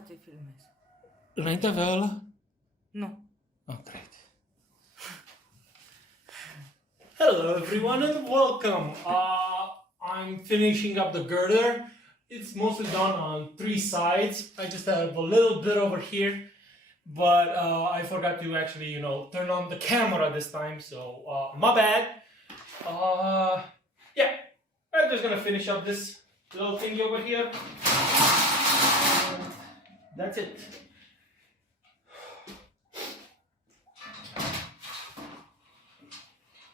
te filmez. Înainte avea ăla? Nu. Oh, great. Hello everyone and welcome. I'm finishing up the girder. It's mostly done on 3 sides. I just have a little bit over here, but I forgot to actually, turn on the camera this time, so my bad. Yeah, I'm just gonna finish up this little thingy over here. And that's it.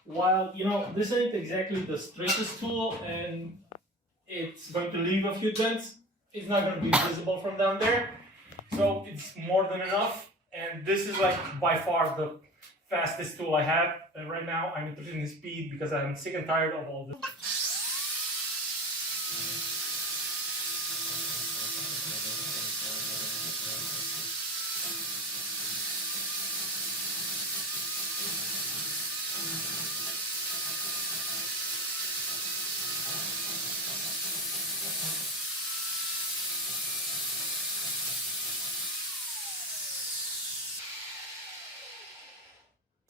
While, this ain't exactly the straightest tool and it's going to leave a few dents, it's not going to be visible from down there. So it's more than enough. And this is like by far the fastest tool I have. And right now I'm interested in speed because I'm sick and tired of all this.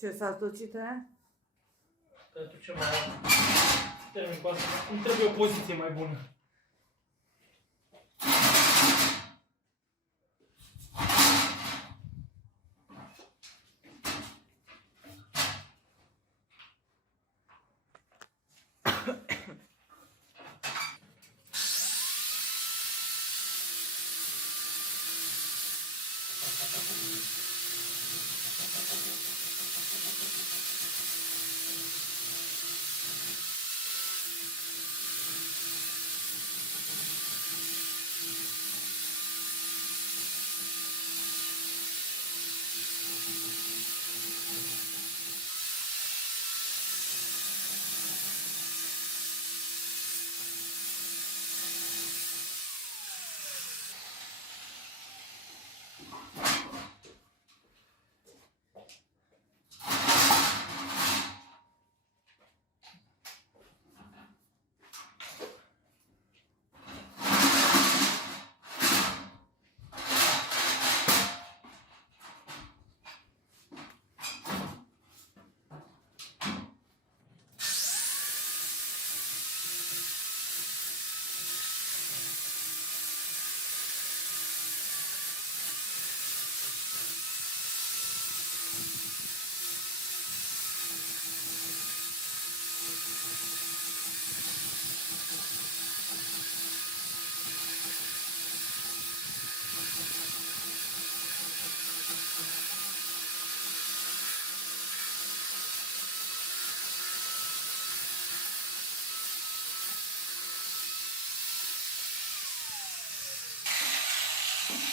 Ce s-a stocit aia? Pentru ce mai termin cu asta, îmi trebuie o poziție mai bună.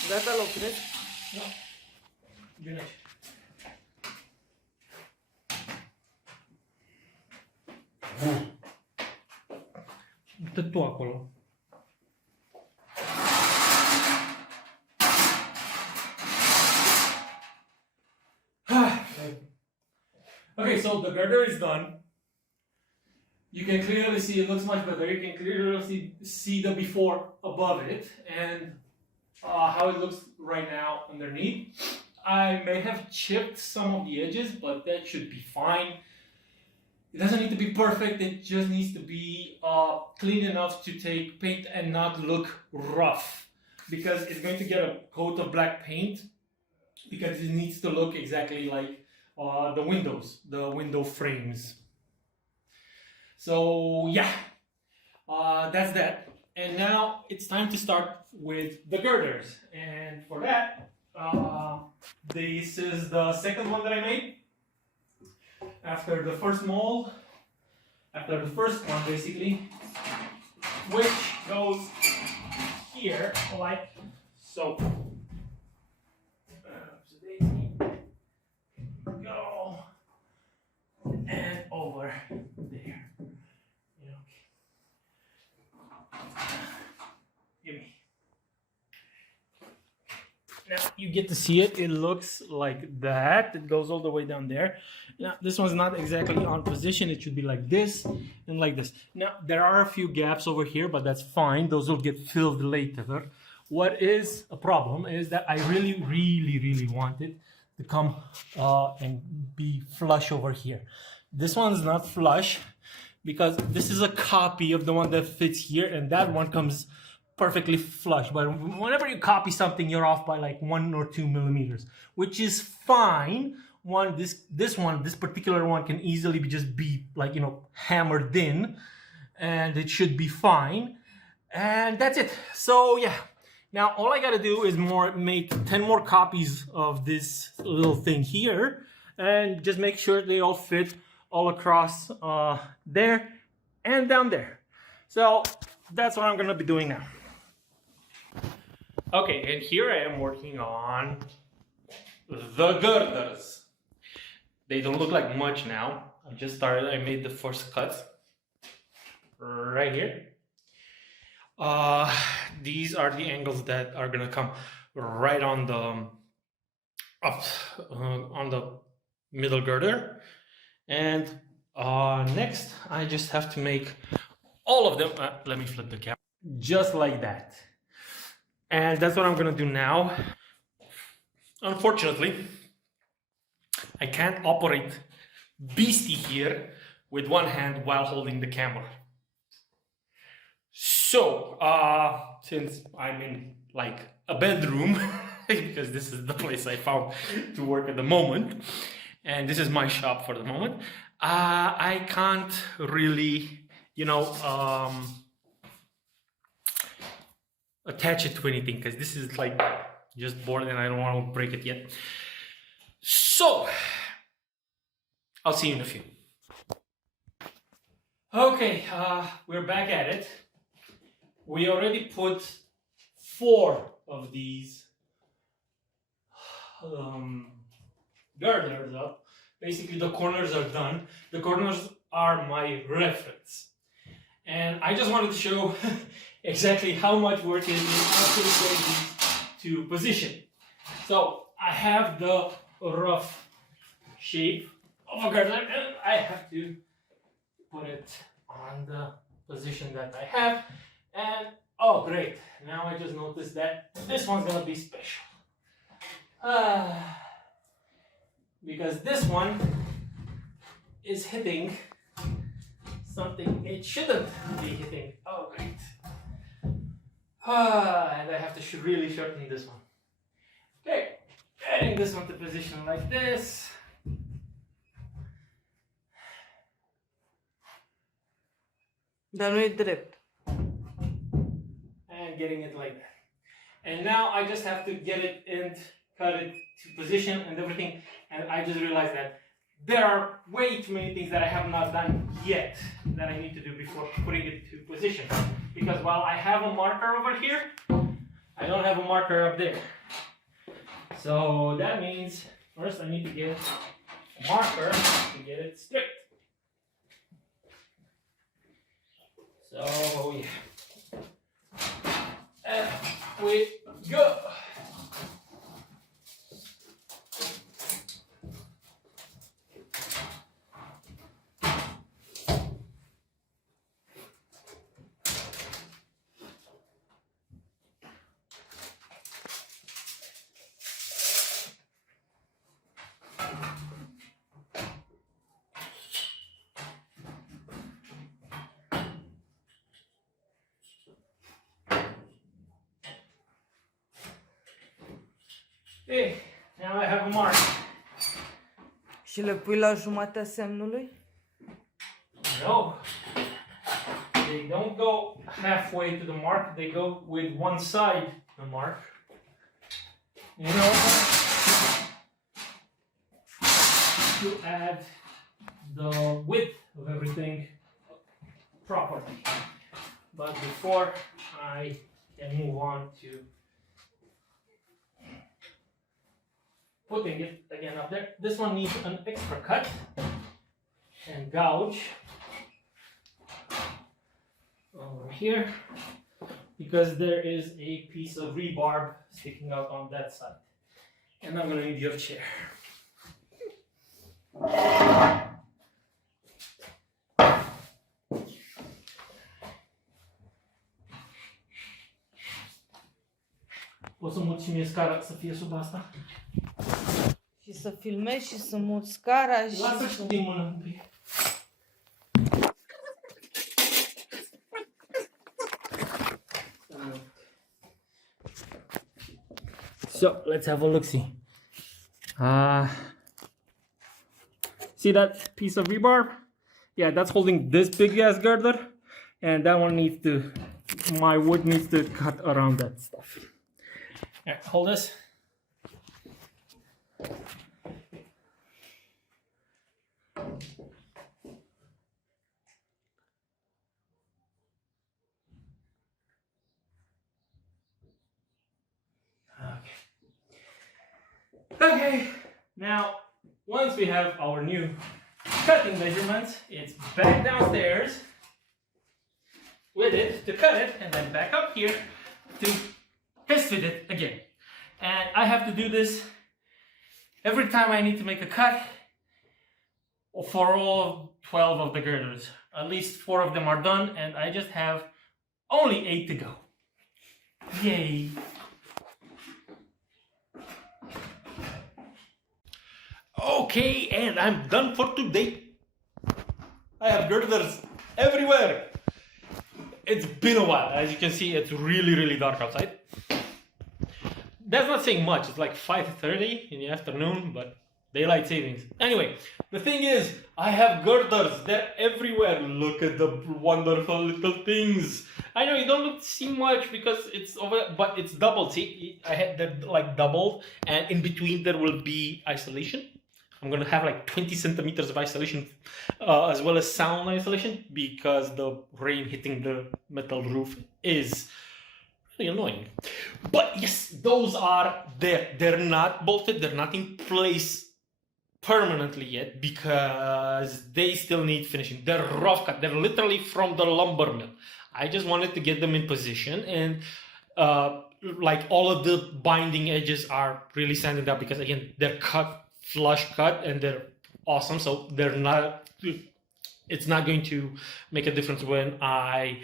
Gata, l opresc? Da. Vine aici. Uite tu acolo. Okay, so the girder is done. You can clearly see it looks much better. You can clearly see the before above it and how it looks right now underneath. I may have chipped some of the edges, but that should be fine. It doesn't need to be perfect, it just needs to be clean enough to take paint and not look rough, because it's going to get a coat of black paint because it needs to look exactly like the windows, the window frames. So yeah, that's that. And now it's time to start with the girders. And for that, this is the second one that I made. After the first mold, after the first one basically, which goes here like so. Go and over there. Gimme. Now you get to see it. It looks like that. It goes all the way down there. Now this one's not exactly on position. It should be like this and like this. Now there are a few gaps over here, but that's fine. Those will get filled later What is a problem is that I really want it to come and be flush over here. This one's not flush because this is a copy of the one that fits here, and that one comes perfectly flush. But whenever you copy something, you're off by like 1 or 2 millimeters, which is fine. This particular one can easily be like, you know, hammered in, and it should be fine. And that's it. So yeah, now all I gotta do is make 10 more copies of this little thing here, and just make sure they all fit all across there and down there. So that's what I'm gonna be doing now. Okay, and here I am working on the girders. They don't look like much now. I just started, I made the first cut right here. These are the angles that are gonna come right on the on the middle girder. And next I just have to make all of them. Let me flip the camera. Just like that. And that's what I'm gonna do now. Unfortunately, I can't operate Beastie here with one hand while holding the camera. So, since I'm in like a bedroom, because this is the place I found to work at the moment, and this is my shop for the moment, I can't really, you know, attach it to anything, because this is like just board and I don't want to break it yet. So, I'll see you in a few. Okay, we're back at it. We already put 4 of these girders up. Basically, the corners are done. The corners are my reference. And I just wanted to show exactly how much work it is actually getting to position. So, I have the rough shape of a girder, and I have to put it on the position that I have. And oh great, now I just noticed that this one's gonna be special. Because this one is hitting something it shouldn't be hitting. Oh great. And I have to really shorten this one. Okay, getting this one to position like this. Dar nu e drept. And getting it like that. And now I just have to get it and cut it to position and everything. And I just realized that there are way too many things that I have not done yet that I need to do before putting it to position. Because while I have a marker over here, I don't have a marker up there. So that means first I need to get a marker to get it straight. So yeah. And we go. Okay, now I have a mark. Și le pui la jumatea semnului? No, they don't go halfway to the mark, they go with one side the mark. You know, to add the width of everything properly. But before I can move on to putting it again up there, this one needs an extra cut and gouge over here because there is a piece of rebarb sticking out on that side. And I'm going to need your chair. O să mut și mie scara să fie sub asta. Și să filmezi și să mut scara și... Lasă-și din mână un pic. So, let's have a look-see. See that piece of rebar? Yeah, that's holding this big ass girder, and that one needs to, my wood needs to cut around that stuff. Alright, hold this. Okay, now once we have our new cutting measurements, it's back downstairs with it to cut it, and then back up here to test fit it again. And I have to do this every time I need to make a cut for all 12 of the girders. At least 4 of them are done, and I just have only 8 to go. Yay! Okay, and I'm done for today. I have girders everywhere. It's been a while. As you can see, it's really dark outside. That's not saying much. It's like 5:30 in the afternoon, but daylight savings. Anyway, the thing is, I have girders. They're everywhere. Look at the wonderful little things. I know you don't see much because it's over, but it's doubled. See, I had that like doubled, and in between there will be isolation. I'm gonna have like 20 centimeters of isolation, as well as sound isolation, because the rain hitting the metal roof is really annoying. But yes, those are there. They're not bolted. They're not in place permanently yet because they still need finishing. They're rough cut. They're literally from the lumber mill. I just wanted to get them in position, and like all of the binding edges are really sanded up because again they're cut, flush cut, and they're awesome. So they're not. It's not going to make a difference when I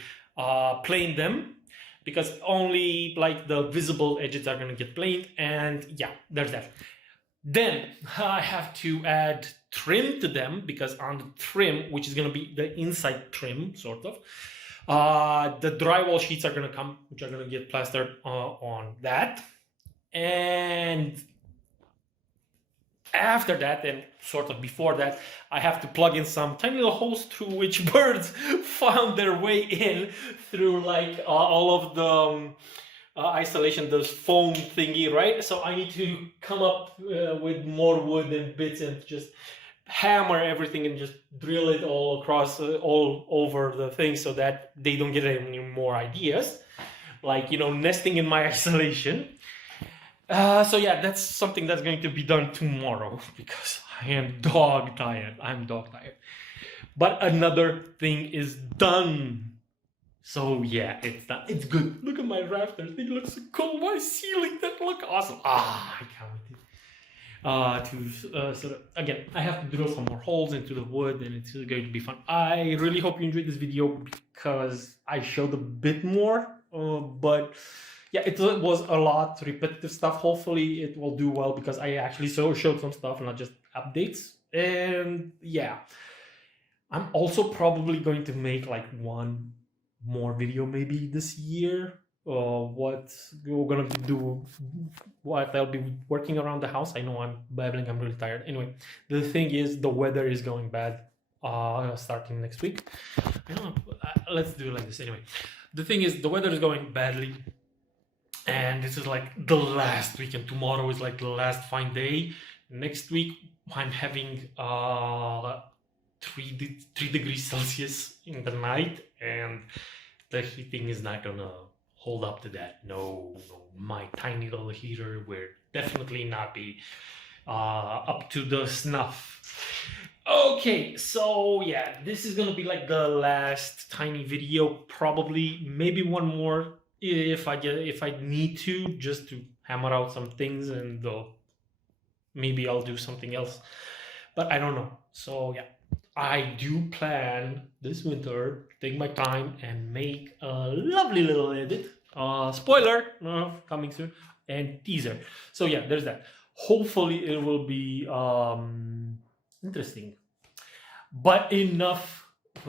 plane them, because only like the visible edges are going to get planed, and yeah, there's that. Then I have to add trim to them, because on the trim, which is going to be the inside trim, sort of, the drywall sheets are going to come, which are going to get plastered on that. And after that, and sort of before that, I have to plug in some tiny little holes through which birds found their way in through like all of the isolation, the foam thingy, right? So I need to come up with more wood and bits and just hammer everything and just drill it all across, all over the thing, so that they don't get any more ideas, like, you know, nesting in my isolation. So yeah, that's something that's going to be done tomorrow, because I am dog tired. I'm dog tired. But another thing is done. So yeah, it's done. It's good. Look at my rafters. They look so cool. My ceiling, that look awesome. I can't wait sort of, again, I have to drill some more holes into the wood, and it's going to be fun. I really hope you enjoyed this video, because I showed a bit more, but yeah, it was a lot repetitive stuff. Hopefully it will do well, because I actually showed some stuff, not just updates. And yeah, I'm also probably going to make like one more video maybe this year. What we're gonna do, what I'll be working around the house. I know I'm babbling, I'm really tired. Anyway, the thing is, the weather is going bad starting next week. Let's do it like this anyway. The thing is, the weather is going badly, and this is like the last weekend. Tomorrow is like the last fine day. Next week I'm having 3 degrees Celsius in the night, and the heating is not gonna hold up to that. No, my tiny little heater will definitely not be up to the snuff. Okay, so yeah, this is gonna be like the last tiny video. Probably maybe one more if I need to, just to hammer out some things, and maybe I'll do something else, but I don't know. So yeah, I do plan this winter take my time and make a lovely little edit. Spoiler, coming soon, and teaser. So yeah, there's that. Hopefully it will be interesting, but enough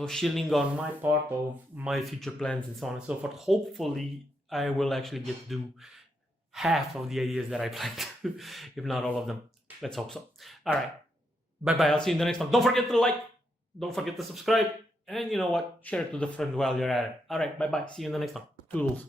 shilling on my part of my future plans and so on and so forth. Hopefully I will actually get to do half of the ideas that I planned to, if not all of them. Let's hope so. All right, bye bye. I'll see you in the next one. Don't forget to like, don't forget to subscribe, and you know what, share it to the friend while you're at it. All right, bye bye. See you in the next one. Toodles.